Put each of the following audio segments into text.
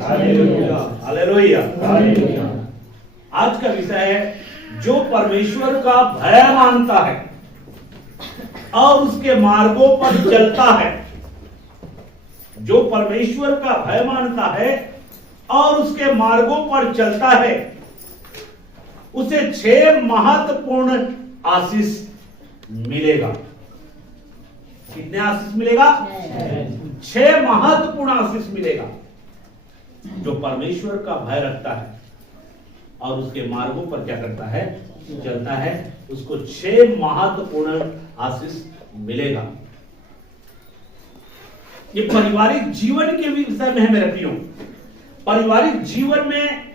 Hallelujah. आज का विषय है जो परमेश्वर का भय मानता है और उसके मार्गों पर चलता है। जो परमेश्वर का भय मानता है और उसके मार्गों पर चलता है, उसे 6 महत्वपूर्ण आशीष मिलेगा। कितने आशीष मिलेगा? 6 महत्वपूर्ण आशीष मिलेगा। जो परमेश्वर का भय रखता है और उसके मार्गों पर क्या करता है? चलता है, उसको 6 महत्वपूर्ण आशीष मिलेगा। ये पारिवारिक जीवन के विषय में है मेरे प्रियो। पारिवारिक जीवन में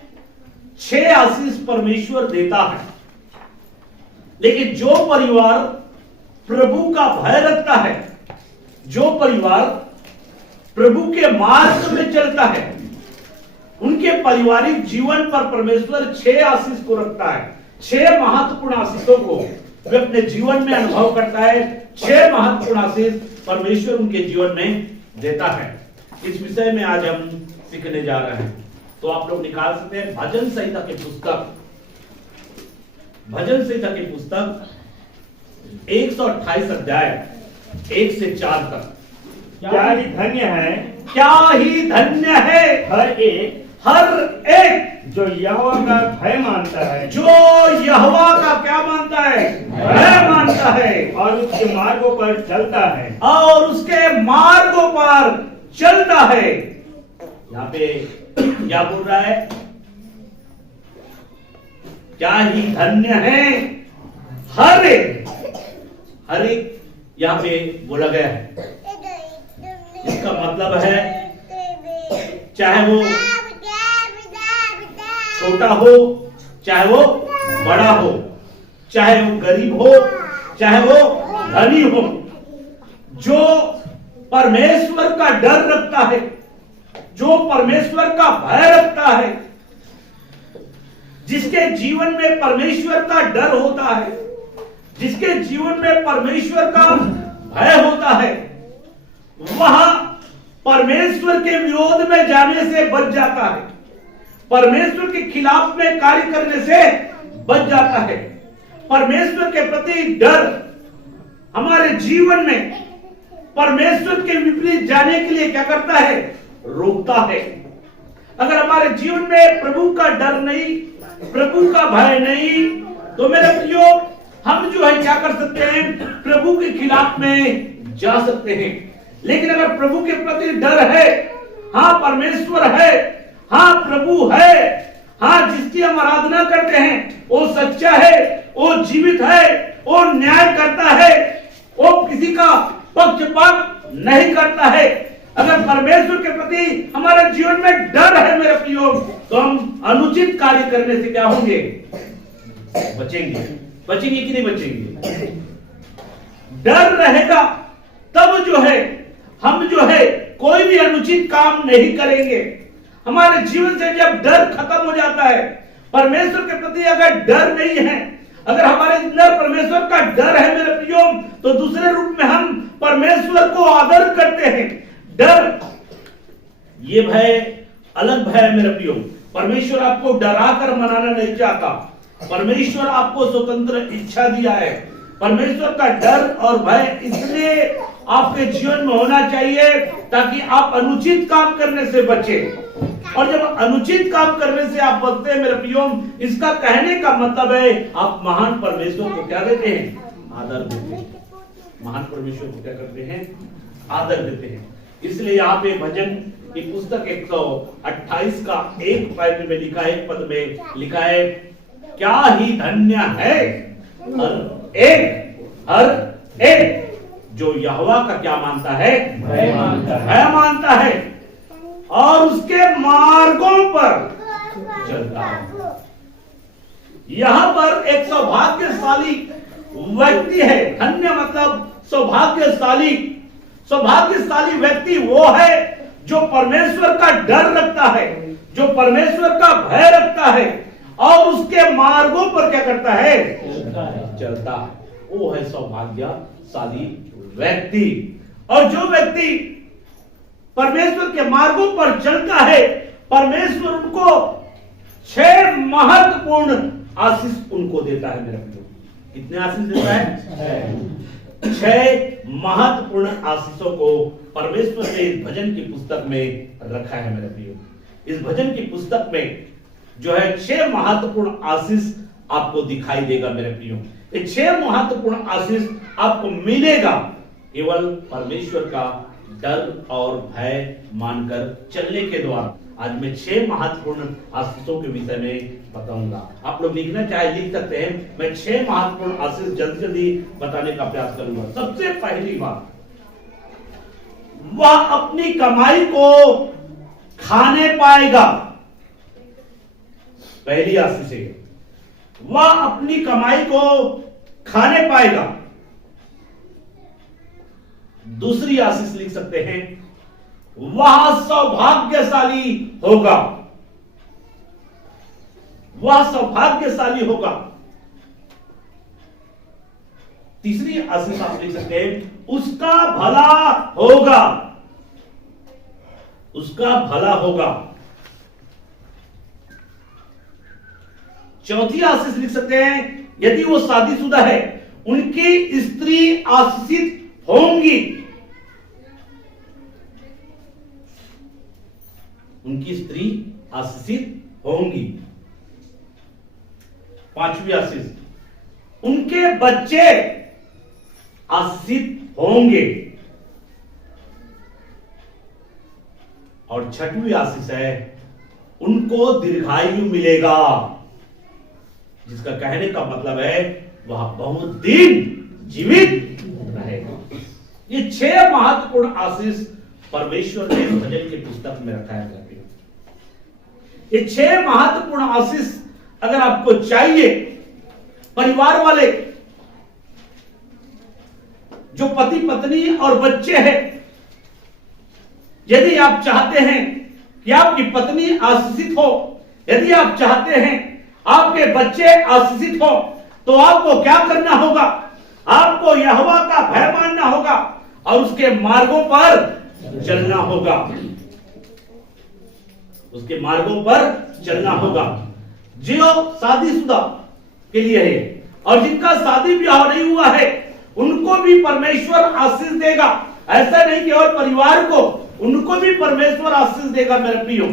6 आशीष परमेश्वर देता है, लेकिन जो परिवार प्रभु का भय रखता है, जो परिवार प्रभु के मार्ग में चलता है, उनके पारिवारिक जीवन पर परमेश्वर 6 आशीष को रखता है। 6 महत्वपूर्ण आशीषों को वे अपने जीवन में अनुभव करता है। 6 महत्वपूर्ण आशीष परमेश्वर उनके जीवन में देता है। इस विषय में आज हम सीखने जा रहे हैं। तो आप लोग निकाल सकते हैं भजन संहिता की पुस्तक, भजन संहिता की पुस्तक 128 अध्याय 1 से 4 तक। क्या ही धन्य है, क्या ही धन्य है हर एक जो यहोवा का भय मानता है, जो यहोवा का क्या मानता है? भय मानता है और उसके मार्गों पर चलता है। और उसके मार्गों पर चलता है। यहाँ पे क्या बोल रहा है? क्या ही धन्य है हर एक यहाँ पे बोला गया है। इसका मतलब है चाहे वो छोटा हो, चाहे वो बड़ा हो, चाहे वो गरीब हो, चाहे वो धनी हो, जो परमेश्वर का डर रखता है, जो परमेश्वर का भय रखता है, जिसके जीवन में परमेश्वर का डर होता है, जिसके जीवन में परमेश्वर का भय होता है, वह परमेश्वर के विरोध में जाने से बच जाता है, परमेश्वर के खिलाफ में कार्य करने से बच जाता है। परमेश्वर के प्रति डर हमारे जीवन में परमेश्वर के विपरीत जाने के लिए क्या करता है? रोकता है। अगर हमारे जीवन में प्रभु का डर नहीं, प्रभु का भय नहीं, तो मेरे प्रियो हम जो है क्या कर सकते हैं? प्रभु के खिलाफ में जा सकते हैं। लेकिन अगर प्रभु के प्रति डर है, हाँ परमेश्वर है, हाँ प्रभु है, हाँ जिसकी हम आराधना करते हैं, वो सच्चा है, वो जीवित है, वो न्याय करता है, वो किसी का पक्षपात नहीं करता है। अगर परमेश्वर के प्रति हमारे जीवन में डर है मेरे प्रियो, तो हम अनुचित कार्य करने से क्या होंगे? बचेंगे। बचेंगे कि नहीं बचेंगे? डर रहेगा तब जो है हम जो है कोई भी अनुचित काम नहीं करेंगे। हमारे जीवन से जब डर खत्म हो जाता है, परमेश्वर के प्रति अगर डर नहीं है, अगर हमारे अंदर परमेश्वर का डर है मेरे प्रियो, तो दूसरे रूप में हम परमेश्वर को आदर करते हैं। डर, ये भय अलग भय है मेरे प्रियो। परमेश्वर आपको डरा कर मनाना नहीं चाहता। परमेश्वर आपको स्वतंत्र इच्छा दिया है। परमेश्वर का डर और भय इसलिए आपके जीवन में होना चाहिए ताकि आप अनुचित काम करने से बचें। और जब अनुचित काम करने से आप बचते हैं मेरे प्रियो, इसका कहने का मतलब है आप महान परमेश्वर को क्या देते हैं? आदर देते हैं। महान परमेश्वर को क्या करते हैं? आदर देते हैं। इसलिए यहाँ पे भजन की पुस्तक 128 का 1 पद में लिखा है, 1 पद में लिखा है, क्या ही धन्य है हर एक जो यहोवा का क्या मानता है? भय मानता है और उसके मार्गों पर चलता है। यहां पर एक सौभाग्यशाली व्यक्ति है। धन्य मतलब सौभाग्यशाली। सौभाग्यशाली व्यक्ति वो है जो परमेश्वर का डर रखता है, जो परमेश्वर का भय रखता है और उसके मार्गों पर क्या करता है? चलता है। वो है सौभाग्यशाली व्यक्ति। और जो व्यक्ति परमेश्वर के मार्गों पर चलता है, परमेश्वर उनको 6 महत्वपूर्ण आशीष उनको देता है मेरे प्रियो। कितने आशीष देता है? 6 महत्वपूर्ण आशीषों को परमेश्वर ने इस भजन की पुस्तक में रखा है मेरे प्रियो। इस भजन की पुस्तक में जो है 6 महत्वपूर्ण आशीष आपको दिखाई देगा मेरे प्रियो। ये 6 महत्वपूर्ण आशीष आपको मिलेगा केवल परमेश्वर का डर और भय मानकर चलने के द्वारा। आज मैं 6 महत्वपूर्ण आशीषों के विषय में बताऊंगा। आप लोग लिखना चाहे लिख सकते हैं। मैं 6 महत्वपूर्ण आशीष जल्दी जल्दी बताने का प्रयास करूंगा। सबसे पहली बात, वह अपनी कमाई को खाने पाएगा। पहली आशीष है, वह अपनी कमाई को खाने पाएगा। दूसरी आशीष लिख सकते हैं, वह सौभाग्यशाली होगा। वह सौभाग्यशाली होगा। तीसरी आशीष आप लिख सकते हैं, उसका भला होगा। उसका भला होगा। चौथी आशीष लिख सकते हैं, यदि वो शादीशुदा है उनकी स्त्री आशीषित होंगी। उनकी स्त्री आशीषित होंगी। पांचवी आशीष, उनके बच्चे आशीषित होंगे। और छठवीं आशीष है, उनको दीर्घायु मिलेगा। जिसका कहने का मतलब है वह बहुत दिन जीवित रहेगा। ये 6 महत्वपूर्ण आशीष परमेश्वर ने भजन की पुस्तक में रखा है। ये 6 महत्वपूर्ण आशीष अगर आपको चाहिए, परिवार वाले जो पति पत्नी और बच्चे हैं, यदि आप चाहते हैं कि आपकी पत्नी आशीषित हो, यदि आप चाहते हैं आपके बच्चे आशीषित हो, तो आपको क्या करना होगा? आपको यहोवा का भय मानना होगा और उसके मार्गों पर चलना होगा। उसके मार्गों पर चलना होगा। जो शादीशुदा के लिए है और जिनका शादी ब्याह नहीं हुआ है, उनको भी परमेश्वर आशीष देगा। ऐसा नहीं कि और परिवार को, उनको भी परमेश्वर आशीष देगा मेरे प्रियो।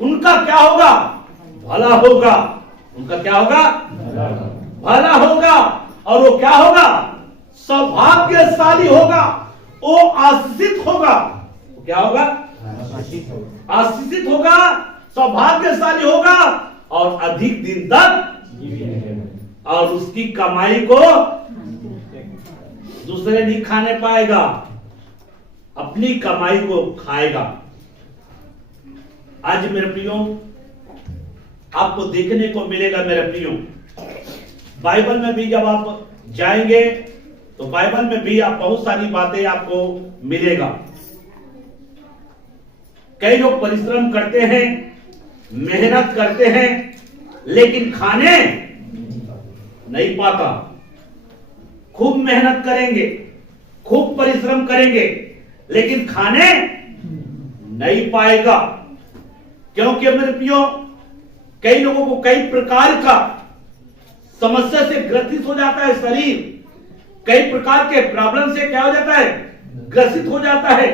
उनका क्या होगा? भला होगा। उनका क्या होगा? भला होगा। और वो क्या होगा? सौभाग्यशाली होगा। वो आशीषित होगा। क्या होगा? आशीषित होगा, सौभाग्यशाली होगा और अधिक दिन तक, और उसकी कमाई को दूसरे नहीं खाने पाएगा, अपनी कमाई को खाएगा। आज मेरे प्रियो आपको देखने को मिलेगा मेरे प्रियो, बाइबल में भी जब आप जाएंगे तो बाइबल में भी आप बहुत सारी बातें आपको मिलेगा। कई लोग परिश्रम करते हैं, मेहनत करते हैं, लेकिन खाने नहीं पाता। खूब मेहनत करेंगे, खूब परिश्रम करेंगे, लेकिन खाने नहीं पाएगा। क्योंकि मेरे प्रियो कई लोगों को कई प्रकार का समस्या से ग्रसित हो जाता है शरीर, कई प्रकार के प्रॉब्लम से क्या हो जाता है? ग्रसित हो जाता है,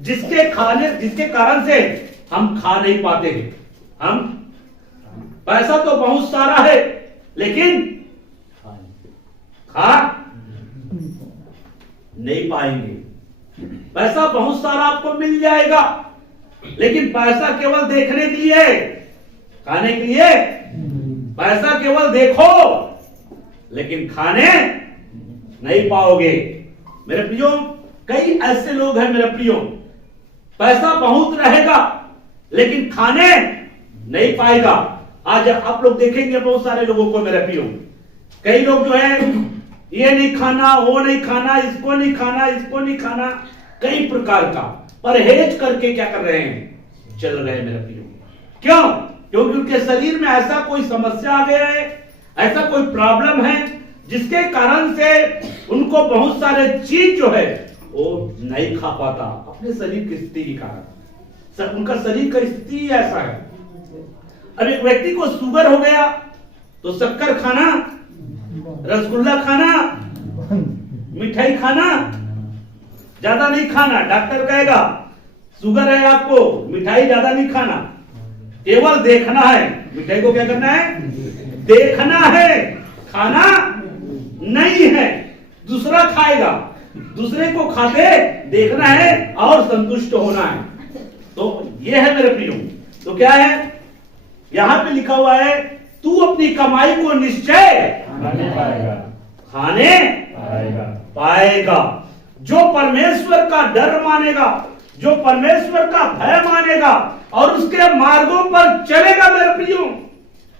जिसके कारण से हम खा नहीं पाते हैं। हम पैसा तो बहुत सारा है, लेकिन खा नहीं पाएंगे। पैसा बहुत सारा आपको मिल जाएगा, लेकिन पैसा केवल देखने के लिए, खाने के लिए पैसा केवल देखो, लेकिन खाने नहीं पाओगे। मेरे प्रियो कई ऐसे लोग हैं मेरे प्रियो, पैसा बहुत रहेगा लेकिन खाने नहीं पाएगा। आज आप लोग देखेंगे बहुत सारे लोगों को मेरे प्रियो, कई लोग जो है ये नहीं खाना, वो नहीं खाना, इसको नहीं खाना, इसको नहीं खाना, कई प्रकार का परहेज करके क्या कर रहे हैं? चल रहे हैं मेरे प्रियो। क्यों? क्योंकि उनके शरीर में ऐसा कोई समस्या आ गया है, ऐसा कोई प्रॉब्लम है, जिसके कारण से उनको बहुत सारे चीज जो है वो नहीं खा पाता, अपने शरीर की स्थिति के कारण। उनका शरीर का स्थिति ऐसा है, अब एक व्यक्ति को शुगर हो गया तो शक्कर खाना, रसगुल्ला खाना, मिठाई खाना, ज्यादा नहीं खाना। डॉक्टर कहेगा शुगर है आपको, मिठाई ज्यादा नहीं खाना, केवल देखना है। मिठाई को क्या करना है? देखना है, खाना नहीं है। दूसरा खाएगा, दूसरे को खाते देखना है और संतुष्ट होना है। तो ये है मेरे प्रियो। तो क्या है यहां पे लिखा हुआ है, तू अपनी कमाई को निश्चय खाने पाएगा। जो परमेश्वर का डर मानेगा, जो परमेश्वर का भय मानेगा और उसके मार्गों पर चलेगा मेरे प्रियो,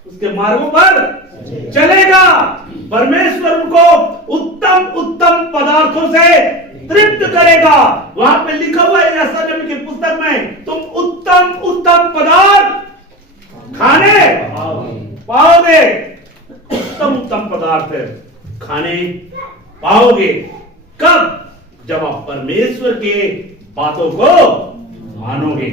उसके मार्गों पर चलेगा, परमेश्वर उनको उत्तम उत्तम पदार्थों से तृप्त करेगा। वहां पे लिखा हुआ है यशायाह नबी की पुस्तक में, तुम उत्तम उत्तम पदार्थ खाने पाओगे। उत्तम उत्तम पदार्थ खाने पाओगे। कब? जब आप परमेश्वर के बातों को मानोगे।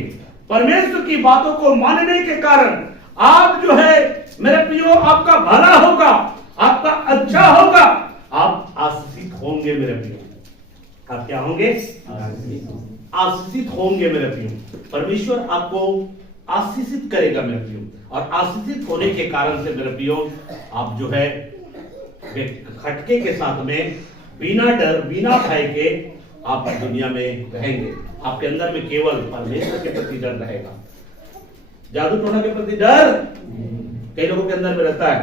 परमेश्वर की बातों को मानने के कारण आप जो है मेरे प्रियो, आपका भला होगा, आपका अच्छा होगा, आप आशीषित होंगे मेरे प्रियो। आप क्या होंगे? आशीषित होंगे मेरे प्रियो। परमेश्वर आपको आशीषित करेगा मेरे प्रियो। और आशीषित होने के कारण से मेरे प्रियो, आप जो है खटके के साथ में बिना डर बिना भय के आप दुनिया में रहेंगे। आपके अंदर में केवल परमेश्वर के प्रति डर रहेगा। जादू टोना के प्रति डर कई लोगों के अंदर में रहता है,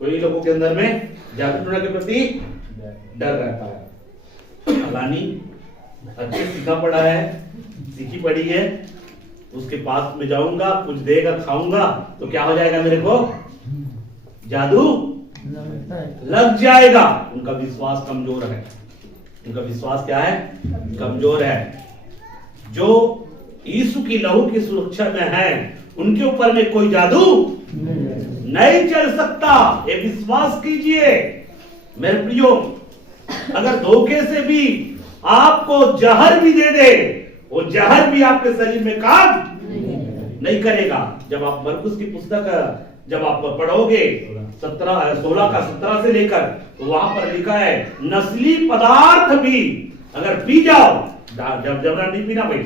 कई लोगों के अंदर में जादू टोना के प्रति डर रहता है। फलानी अच्छे सीखा पड़ा है, सीखी पड़ी है, उसके पास में जाऊंगा, कुछ देगा, खाऊंगा तो क्या हो जाएगा, मेरे को जादू लग जाएगा। उनका विश्वास कमजोर है। उनका विश्वास क्या है? कमजोर है। जो यीशु की लहू की सुरक्षा में है, उनके ऊपर में कोई जादू नहीं चल सकता। ये विश्वास कीजिए मेरे प्रियो। अगर धोखे से भी आपको जहर भी दे दे, वो जहर भी आपके शरीर में काम नहीं करेगा। जब आप मरकुस की पुस्तक जब आप पढ़ोगे 16 का 17 से लेकर, तो वहां पर लिखा है नस्ली पदार्थ भी अगर पी जाओ, जब जबरा नहीं पीना भाई,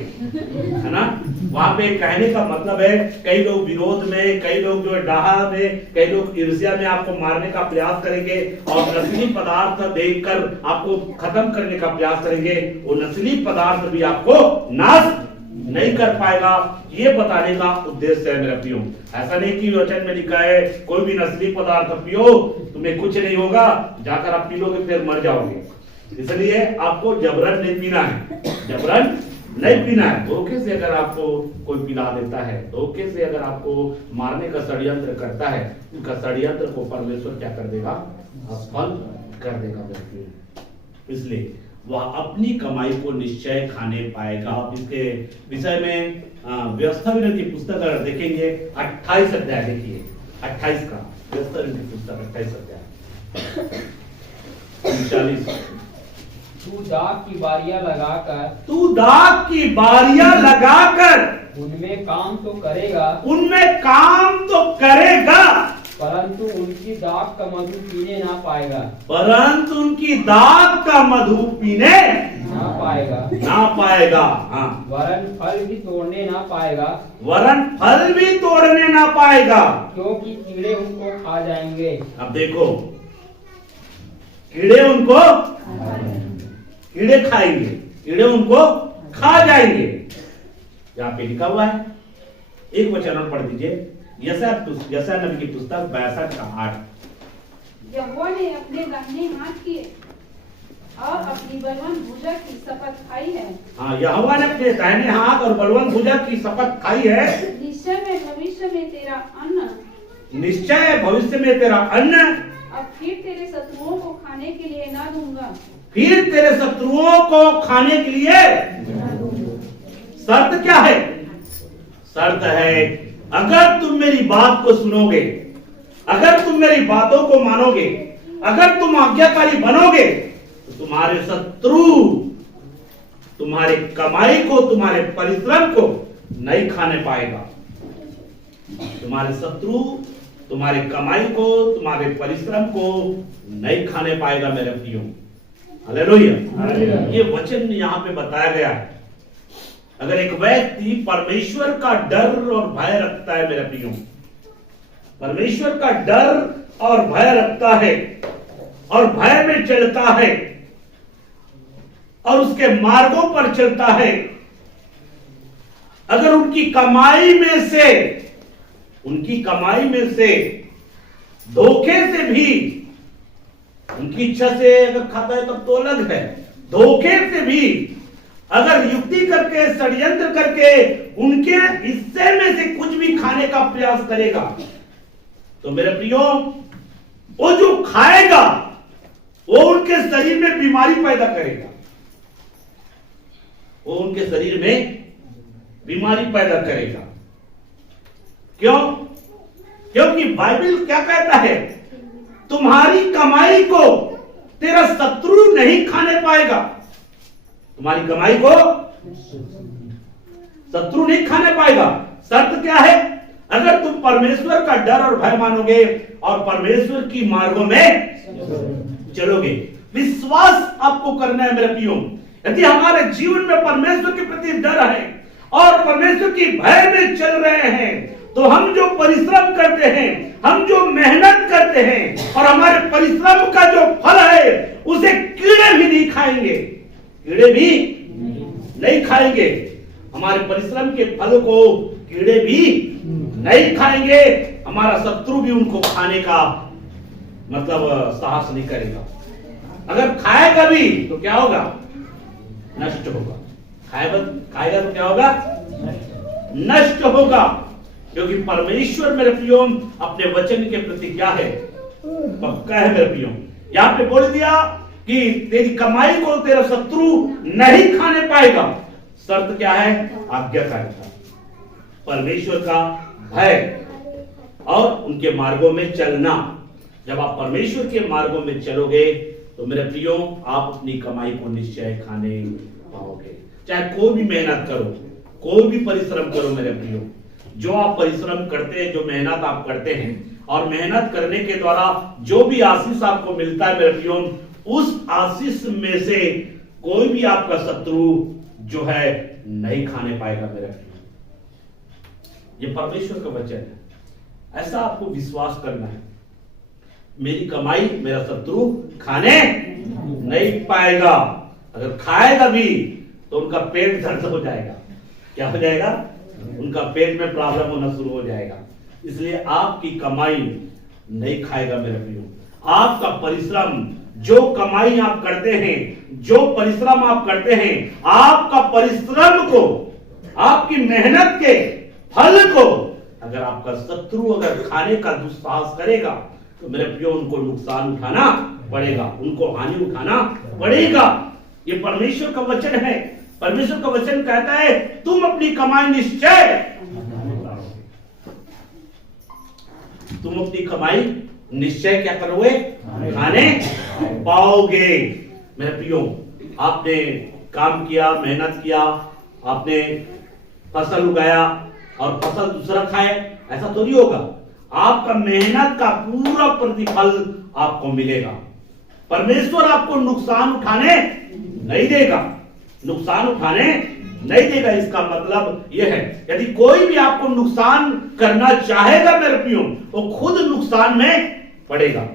है ना। वहां पे कहने का मतलब है, कई लोग विरोध में, कई लोग जो डाहा में, कई लोग ईर्ष्या में आपको मारने का प्रयास करेंगे और नस्ली पदार्थ देखकर आपको खत्म करने का प्रयास करेंगे। वो नस्ली पदार्थ भी आपको नाश नहीं कर पाएगा। ये बताने का उद्देश्य है मेरा प्रियो। ऐसा नहीं कि वचन में लिखा है कोई भी नस्ली पदार्थ पियो तुम्हें कुछ नहीं होगा, जाकर आप पी लोगे फिर मर जाओगे। इसलिए आपको जबरन नहीं पीना है, जबरन नहीं पीना है। धोखे से अगर आपको कोई पिला देता है, धोखे से अगर आपको मारने का षड्यंत्र करता है, उनका षड्यंत्र को परमेश्वर क्या कर देगा? असफल कर देगा मेरे प्रियो। इसलिए वह अपनी कमाई को निश्चय खाने पाएगा। आप इसके विषय में व्यवस्था विनय की पुस्तक अगर देखेंगे 28 अध्याय देखिए, 28 का व्यवस्था विनय की पुस्तक 28 अध्याय 39। तू दाख की बारियां लगाकर, तू दाख की बारियां लगाकर उनमें काम तो करेगा, उनमें काम तो करेगा, परंतु उनकी दाख का मधु पीने ना पाएगा, परंतु उनकी दाख का मधु पीने ना पाएगा, ना पाएगा। हाँ, वरन फल भी तोड़ने ना पाएगा, वरन फल भी तोड़ने ना पाएगा, क्योंकि कीड़े उनको खा जाएंगे। अब देखो, कीड़े उनको कीड़े खाएंगे, कीड़े उनको खा जाएंगे। यहाँ पे लिखा हुआ है, एक वचन और पढ़ दीजिए, यशायाह नबी की पुस्तक 62 का 8। यहोवा ने अपने दाहिने हाथ की और अपनी बलवान भुजा की शपथ खाई है। हाँ, यहोवा ने अपने दाहिने हाथ और बलवान भुजा की शपथ खाई है। निश्चय में भविष्य में तेरा अन्न, निश्चय भविष्य में तेरा अन्न, अब फिर तेरे शत्रुओं को खाने के लिए ना दूंगा, फिर तेरे शत्रुओं को खाने के लिए। शर्त क्या है? शर्त है अगर तुम मेरी बात को सुनोगे, अगर तुम मेरी बातों को मानोगे, अगर तुम आज्ञाकारी बनोगे, तो तुम्हारे शत्रु तुम्हारी कमाई को, तुम्हारे परिश्रम को नहीं खाने पाएगा। तुम्हारे शत्रु तुम्हारे कमाई को, तुम्हारे परिश्रम को नहीं खाने पाएगा मेरे प्रियो। हालेलुया। ये वचन यहाँ पे बताया गया है। अगर एक व्यक्ति परमेश्वर का डर और भय रखता है मेरे प्रियो, परमेश्वर का डर और भय रखता है और भय में चलता है और उसके मार्गों पर चलता है, अगर उनकी कमाई में से धोखे से भी, उनकी इच्छा से अगर खाता है तब तो अलग है, धोखे से भी अगर युक्ति करके, षड्यंत्र करके उनके हिस्से में से कुछ भी खाने का प्रयास करेगा, तो मेरे प्रियो वो जो खाएगा वो उनके शरीर में बीमारी पैदा करेगा, वो उनके शरीर में बीमारी पैदा करेगा। क्यों? क्योंकि बाइबल क्या कहता है, तुम्हारी कमाई को तेरा शत्रु नहीं खाने पाएगा। तुम्हारी कमाई को शत्रु नहीं खाने पाएगा। शर्त क्या है? अगर तुम परमेश्वर का डर और भय मानोगे और परमेश्वर की मार्गों में चलोगे। विश्वास आपको करना है मेरे प्रियो। यदि हमारे जीवन में परमेश्वर के प्रति डर है और परमेश्वर की भय में चल रहे हैं, तो हम जो परिश्रम करते हैं, हम जो मेहनत करते हैं और हमारे परिश्रम का जो फल है उसे कीड़े भी नहीं खाएंगे, कीड़े भी नहीं खाएंगे। हमारे परिश्रम के फल को कीड़े भी नहीं खाएंगे, हमारा शत्रु भी उनको खाने का मतलब साहस नहीं करेगा। अगर खाएगा भी तो क्या होगा? नष्ट होगा। खाएगा तो क्या होगा? नष्ट होगा। क्योंकि परमेश्वर मेरे प्रियो अपने वचन के प्रति क्या है? पक्का है मेरे प्रियो। यहां पे बोल दिया कि तेरी कमाई को तेरा शत्रु नहीं खाने पाएगा। शर्त क्या है? आज्ञाकारिता, परमेश्वर का भय और उनके मार्गों में चलना। जब आप परमेश्वर के मार्गों में चलोगे तो मेरे प्रियो आप अपनी कमाई को निश्चय खाने पाओगे। चाहे कोई भी मेहनत करो, कोई भी परिश्रम करो मेरे प्रियो, जो आप परिश्रम करते हैं, जो मेहनत आप करते हैं और मेहनत करने के द्वारा जो भी आशीष आपको मिलता है मेरे प्रियो, उस आशीष में से कोई भी आपका शत्रु जो है नहीं खाने पाएगा मेरे प्रियो। ये परमेश्वर का वचन है। ऐसा आपको विश्वास करना है। मेरी कमाई मेरा शत्रु खाने नहीं पाएगा। अगर खाएगा भी तो उनका पेट दर्द हो जाएगा। क्या हो जाएगा? उनका पेट में प्रॉब्लम होना शुरू हो जाएगा। इसलिए आपकी कमाई नहीं खाएगा मेरे प्रियो। आपका परिश्रम, जो कमाई आप करते हैं, जो परिश्रम आप करते हैं, आपका परिश्रम को, आपकी मेहनत के फल को अगर आपका शत्रु अगर खाने का दुस्साहस करेगा तो मेरे प्रियो उनको नुकसान उठाना पड़ेगा, उनको हानि उठाना पड़ेगा। ये परमेश्वर का वचन है। परमेश्वर का वचन कहता है तुम अपनी कमाई निश्चय, तुम अपनी कमाई निश्चय क्या करोगे? खाने पाओगे। मेरे प्रियो, आपने काम किया, मेहनत किया, आपने फसल उगाया और फसल दूसरा खाए, ऐसा तो नहीं होगा। आपका मेहनत का पूरा प्रतिफल आपको मिलेगा। परमेश्वर आपको नुकसान उठाने नहीं देगा, नुकसान उठाने नहीं देगा। इसका मतलब यह है, यदि कोई भी आपको नुकसान करना चाहेगा मेरे प्रियो, वो खुद नुकसान में पड़ेगा।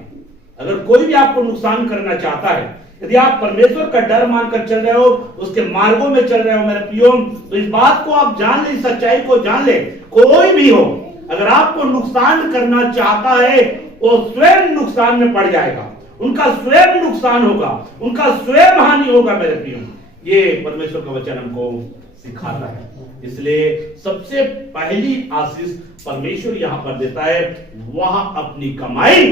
अगर कोई भी आपको नुकसान करना चाहता है, यदि आप परमेश्वर का डर मानकर चल रहे हो, उसके मार्गों में चल रहे हो मेरे प्रियो, तो इस बात को आप जान ले, सच्चाई को जान ले, कोई भी हो अगर आपको नुकसान करना चाहता है वो स्वयं नुकसान में पड़ जाएगा। उनका स्वयं नुकसान होगा, उनका स्वयं हानि होगा मेरे प्रियो। ये परमेश्वर का वचन हमको सिखाता है। इसलिए सबसे पहली आशीष परमेश्वर यहां पर देता है, वह अपनी कमाई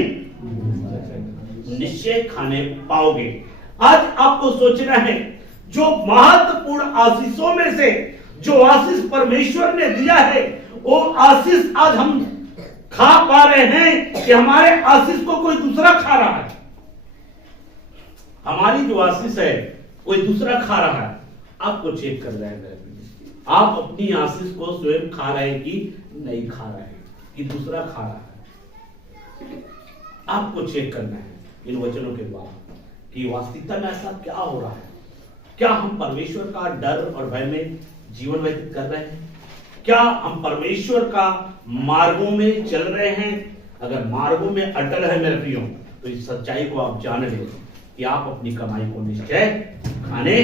निश्चय खाने पाओगे। आज आपको सोचना है, जो महत्वपूर्ण आशीषों में से जो आशीष परमेश्वर ने दिया है, वो आशीष आज हम खा पा रहे हैं कि हमारे आशीष को कोई दूसरा खा रहा है। हमारी जो आशीष है कोई दूसरा खा रहा है। आपको चेक कर रहे हैं, आप अपनी आशीष को स्वयं खा रहे हैं कि नहीं खा रहे हैं। कि दूसरा खा रहा है। आपको चेक करना है इन वचनों के द्वारा कि वास्तविकता में ऐसा क्या हो रहा है। क्या हम परमेश्वर का डर और भय में जीवन व्यतीत कर रहे हैं? क्या हम परमेश्वर का मार्गों में चल रहे हैं? अगर मार्गों में अटल है मेरे प्रियो, तो इस सच्चाई को आप जान ले कि आप अपनी कमाई को निश्चय खाने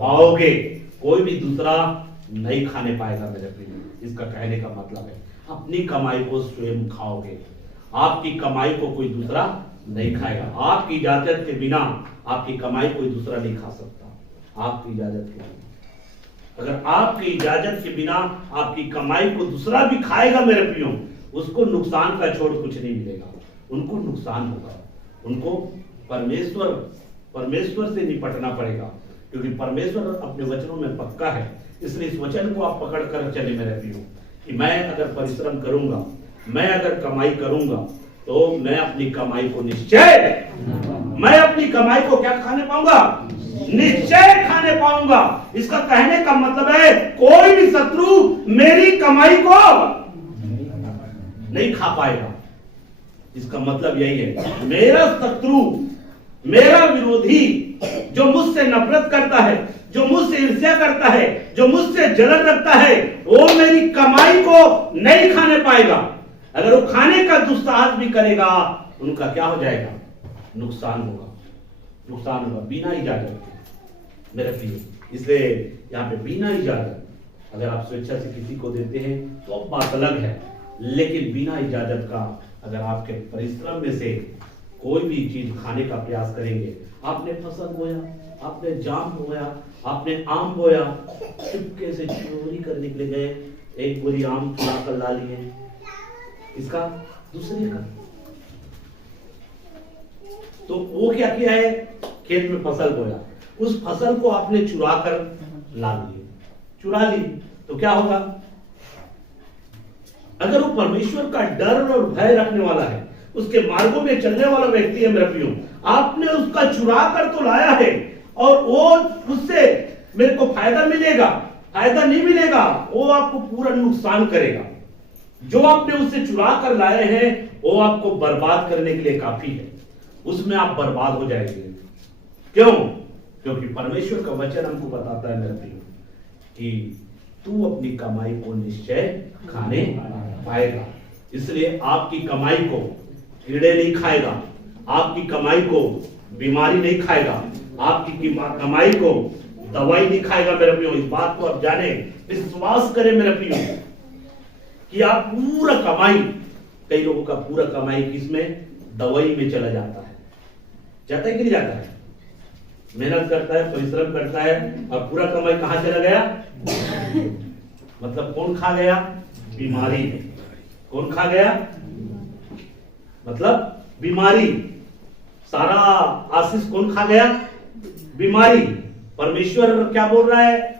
पाओगे, कोई भी दूसरा नहीं खाने पाएगा मेरे प्रियो। इसका कहने का मतलब है अपनी कमाई को स्वयं खाओगे, आपकी कमाई को कोई दूसरा नहीं खाएगा। आपकी इजाजत के बिना आपकी कमाई कोई दूसरा नहीं खा सकता। आपकी इजाजत के बिना, अगर आपकी इजाजत के बिना आपकी कमाई को दूसरा भी खाएगा मेरे प्रियो, उसको नुकसान का छोड़ कुछ नहीं मिलेगा, उनको नुकसान होगा। उनको परमेश्वर से निपटना पड़ेगा, क्योंकि परमेश्वर अपने वचनों में पक्का है। इसलिए इस वचन को आप पकड़ कर चले मेरे प्रियो कि मैं अगर परिश्रम करूंगा, मैं अगर कमाई करूंगा, तो मैं अपनी कमाई को निश्चय, मैं अपनी कमाई को क्या खाने पाऊंगा? निश्चय खाने पाऊंगा। इसका कहने का मतलब है कोई भी शत्रु मेरी कमाई को नहीं खा पाएगा। इसका मतलब यही है मेरा शत्रु, मेरा विरोधी जो मुझसे नफरत करता है, जो मुझसे ईर्ष्या करता है, जो मुझसे जलन रखता है, वो मेरी कमाई को नहीं खाने पाएगा। अगर वो खाने का दुस्साहस भी करेगा, उनका क्या हो जाएगा? नुकसान होगा, नुकसान होगा बिना इजाजत के मेरे प्रिय। इसलिए यहाँ पे बिना इजाजत, अगर आप स्वेच्छा से किसी को देते हैं तो बात अलग है, लेकिन बिना इजाजत का अगर आपके परिश्रम में से कोई भी चीज खाने का प्रयास करेंगे, आपने फसल बोया, आपने जाम बोया, आपने आम बोया, चुपके से चोरी करने के लिए गए, एक बोरी आम चुरा कर ला लिए, इसका दूसरे का, तो वो क्या किया है? खेत में फसल बोया, उस फसल को आपने चुरा कर ला लिए, चुरा ली, तो क्या होगा? अगर वो परमेश्वर का डर और भय रखने वाला है, उसके मार्गों में चलने वाला व्यक्ति है मेरे प्रियो, आपने उसका चुरा कर तो लाया है, और वो उससे मेरे को फायदा मिलेगा, फायदा नहीं मिलेगा, वो आपको पूरा नुकसान करेगा। जो आपने उससे चुरा कर लाए हैं वो आपको बर्बाद करने के लिए काफी है, उसमें आप बर्बाद हो जाएंगे। क्यों? क्योंकि परमेश्वर का वचन हमको बताता है मेरे प्रियो कि तू अपनी कमाई को निश्चय खाने पाएगा। इसलिए आपकी कमाई को कीड़े नहीं खाएगा, आपकी कमाई को बीमारी नहीं खाएगा, आपकी कमाई को दवाई नहीं खाएगा मेरे प्रियो। इस बात को आप जाने, विश्वास करें मेरे प्रियो कि आप पूरा कमाई, कई लोगों का पूरा कमाई किसमें? दवाई में चला जाता है। जाता है कि नहीं जाता है? मेहनत करता है, परिश्रम करता है, और पूरा कमाई कहां चला गया? मतलब कौन खा गया? बीमारी। कौन खा गया? मतलब बीमारी। सारा आशीष कौन खा गया? बीमारी। परमेश्वर क्या बोल रहा है?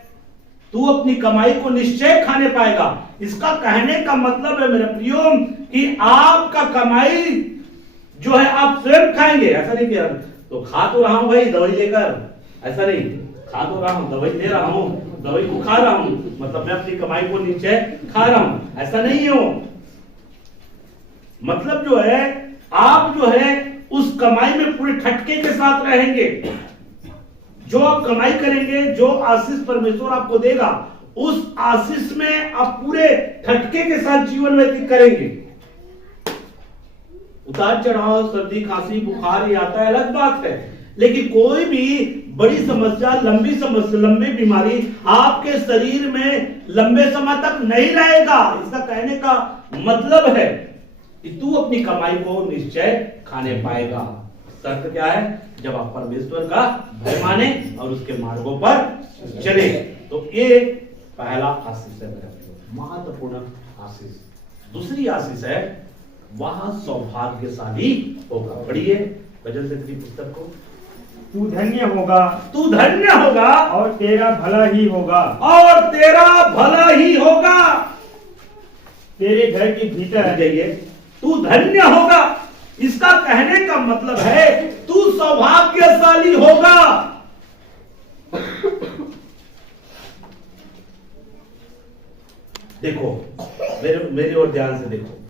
तू अपनी कमाई को निश्चय खाने पाएगा। इसका कहने का मतलब है मेरे प्रियो कि आपका कमाई जो है आप स्वयं खाएंगे। ऐसा नहीं किया तो खा तो रहा हूं भाई दवाई लेकर, ऐसा नहीं, खा तो रहा हूं, दवाई ले रहा हूं, दवाई को खा रहा हूं, मतलब मैं अपनी कमाई को निश्चय खा रहा हूं, ऐसा नहीं हो। मतलब जो है आप जो है उस कमाई में पूरे ठटके के साथ रहेंगे। जो आप कमाई करेंगे, जो आशीष परमेश्वर आपको देगा, उस आशीष में आप पूरे ठटके के साथ जीवन व्यतीत करेंगे। उतार चढ़ाव, सर्दी, खांसी, बुखार ये आता है अलग बात है, लेकिन कोई भी बड़ी समस्या, लंबी बीमारी आपके शरीर में लंबे समय तक नहीं रहेगा। इसका कहने का मतलब है कि तू अपनी कमाई को निश्चय खाने पाएगा। शर्त क्या है? जब आप परमेश्वर का भय माने और उसके मार्गों पर चले। तो ये पहला आशीष है मेरा, महत्वपूर्ण आशीष। दूसरी आशीष है वह सौभाग्यशाली होगा। पढ़िए भजन से पुस्तक को। तू धन्य होगा, तू धन्य होगा और तेरा भला ही होगा, और तेरा भला ही होगा। तेरे घर के भीतर जाइए, तू धन्य होगा। इसका कहने का मतलब है तू सौभाग्यशाली होगा। देखो मेरे ओर ध्यान से देखो।